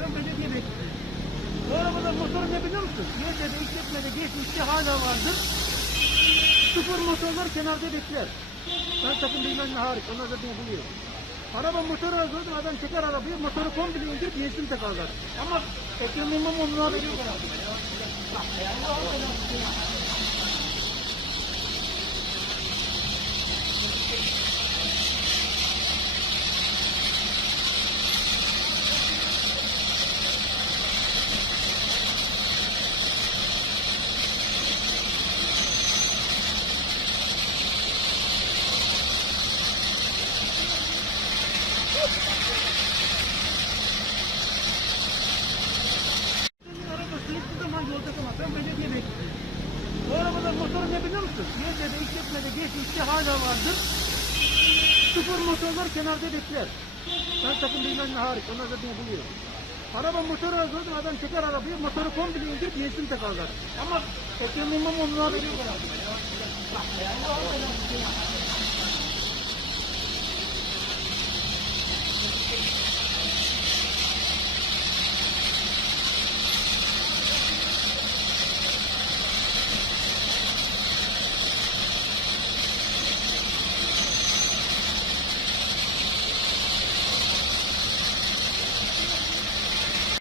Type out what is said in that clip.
Ben belediye bekliyorum. Bu arabada motor ne biliyor musun? YT'de işletmede geçmişte hala vardır. Sıfır motorlar kenarda bekler. Ben takım bilmem ne hariç. Onlar zaten biliyor. Araba motoru hazırladım. Adam çeker arabayı. Motoru komple indirip yenisini takarlar. Ama Ekrem İmamoğlu'na haberi yok. Ben belediye bekliyorum. Bu arabada motor ne biliyor musun? YT'de işletmede geçmişte hala vardır. Sıfır motorlar kenarda bekler. Ben takım bilmem ne hariç. Onlar zaten biliyor. Araba motoru hazırladım. Adam çeker arabayı. Motoru komple indirip yenisini takarlar. Ama Ekrem İmamoğlu'na haberi yok.